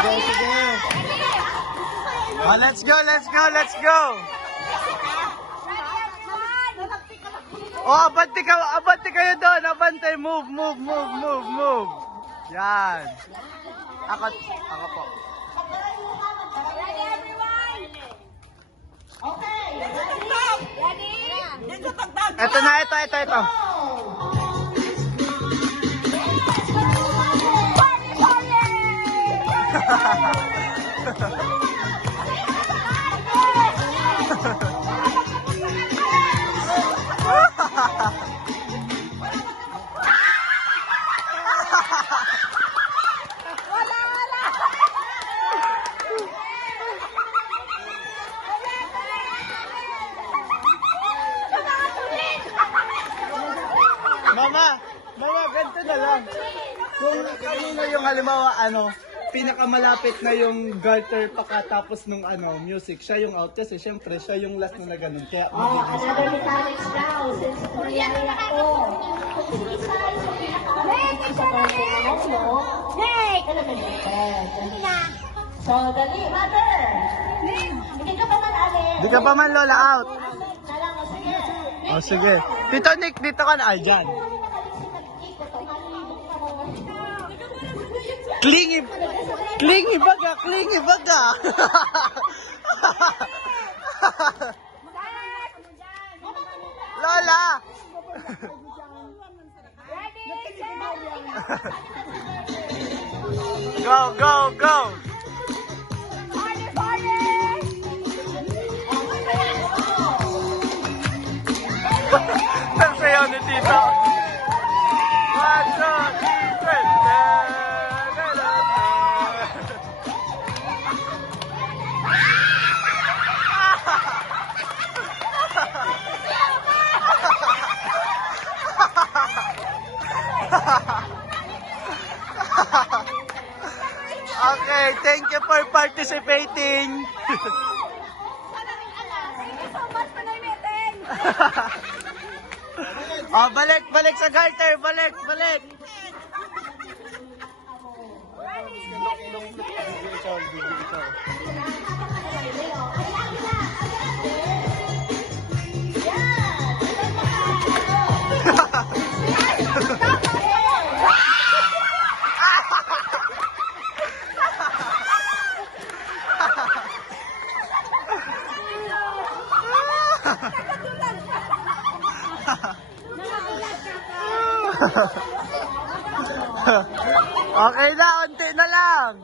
Sige, sige. Oh, let's go, let's go, let's go. Oh, abante kayo doon. Abante, move, move, move, move, move. Yan. Ako po. Ready, everyone? Okay. Ready? Ito na, ito. Mama, ganito na lang. Kung kanino yung halimbawa, pinakamalapit na yung garter pagkatapos nung music, siya yung out kasi syempre siya yung last na ganun. Kaya Another mechanics now, since nangyari ako. So, dali, mother. Hindi ka pa man alin. Di ka pa man lola out. Sige. Oh, sige. Tito Nick, dito ka na. Ay, dyan. Klingi baga. Lola! Go! Ang sayaw ni Tito. 1, 2, 3. Okay, thank you for participating. Oh, balik sa garter, balik. Okay na, unti na lang.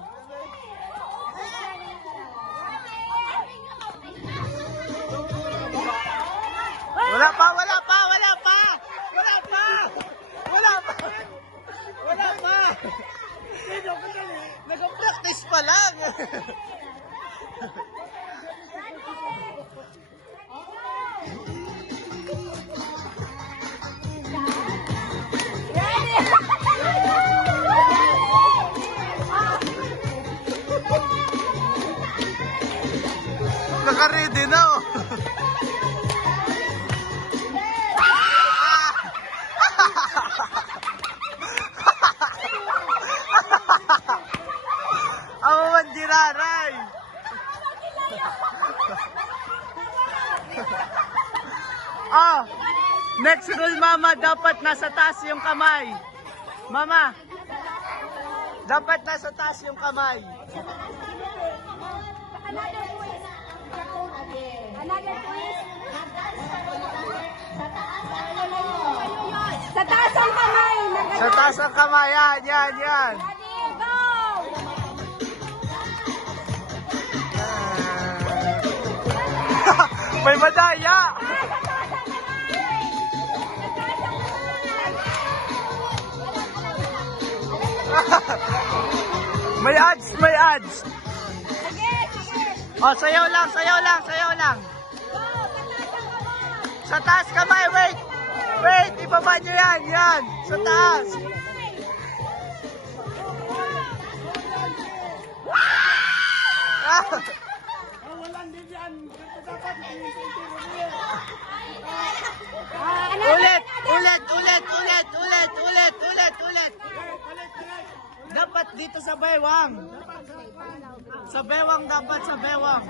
Wala pa. Nag-practice pa lang. Naka-ready na oh. Ang mandiraray. Next rule mama, dapat nasa taas yung kamay. Mama, dapat nasa taas yung kamay. Another twist. Sa taas ang kamay. Sa taas ang kamay, yan. Ready, go! May madaya. May ads. Oh, sayaw lang. Sa taas kamay, wait, ibaba nyo yan, sa taas. Ulit. Dapat dito sa bewang. Sa bewang dapat, sa bewang.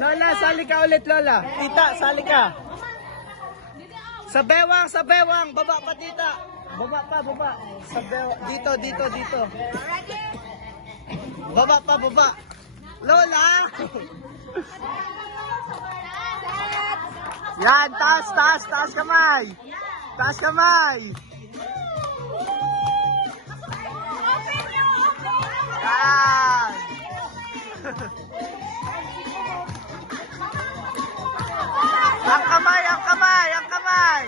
Lola, sali ka ulit, Lola. Tita, sali ka. Sa bewang, sa bewang. Baba pa, tita. Baba pa, baba. Sa bewang. Dito, dito, dito. Baba pa, baba. Lola! Yan, taas, taas, taas kamay. Taas kamay. Yan. Ang kamay, ang kamay, ang kamay.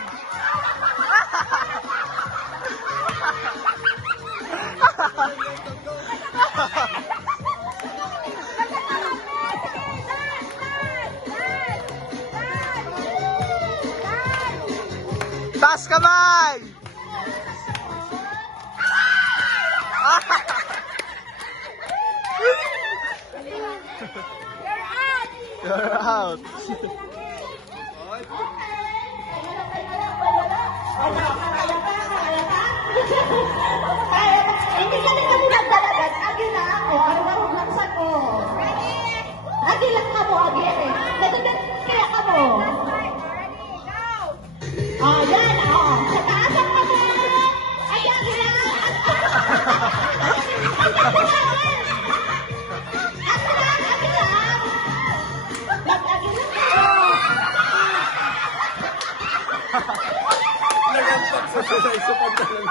Taas kamay. You're out. Hindi ka na kami nagdalagan. Agi na ako. Ano na huwag lang sa ko. Agi lang ka mo, agi. Nagdagan kaya ka mo. Oh, yan. Oh. Sa taas ang ka mo. Agi, agi lang. Agi lang, agi lang. Agi lang. Nagampak sa tulay sa pagdalang.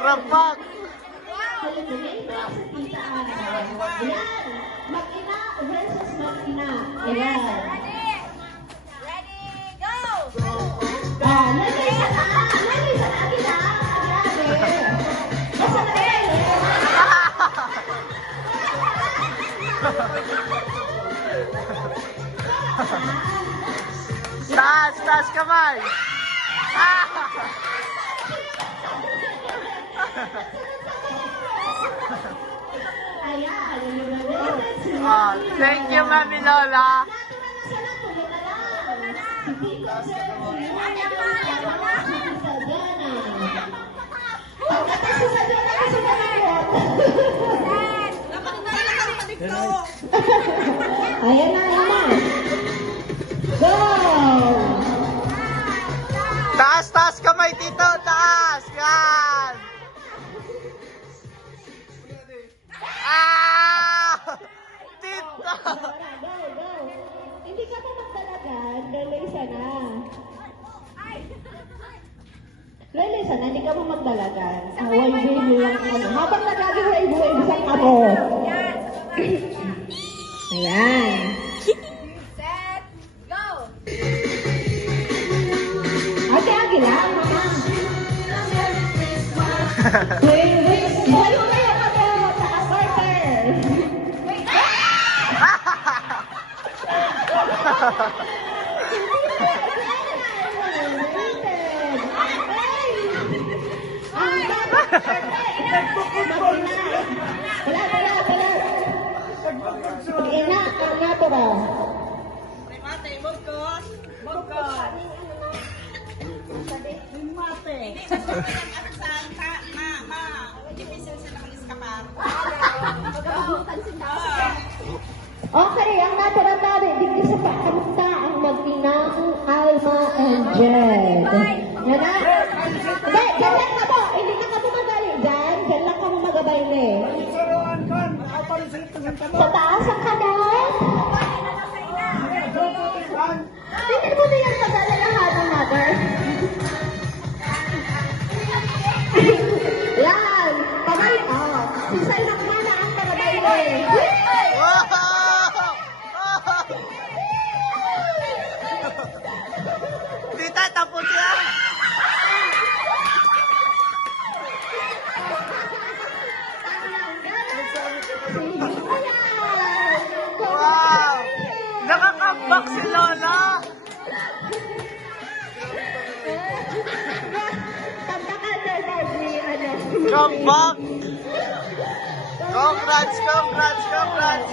Rapak! Mag-ina versus mag-ina. Ayan. Lagay sa taas. Lagay sa agi-ina. Grabe. Basta na yan. Taas, taas kamay! Oh, thank you, Mami Lola. Ayan na, ayan na. Go! Taas, taas kamay, tito. Taas. Yan. Ah! Tito! Go, go. Hindi ka pa magdalagan, Lola na. Lola na, hindi ka pa magdalagan. Wave-wave lang ano. Habang nag-wave-wave sa kamo. Ayan. Set, go! Ate-ate lang, mama. Wave-wave. Layo-layo ka mo sa aparter. Mate, bugkos. Bugkos. Mate. Division sila mag-iskapar. Okay, ang natira tayo, digdi sa pagkamta ang magpinang Alma and Jed. Yan na. Hindi, dyan lang ka po. Hindi na ka po magaling dyan. Dyan lang ka mo magabayle. Sa taas ang kanan. Tingnan mo na yan paglalalahanan natin. Yan. Pagay, oh. Sisay lang mana ang magabayle. Tita, tapos yan! Wow! Nakakambak si Lola! Comeback! Congrats, congrats, congrats!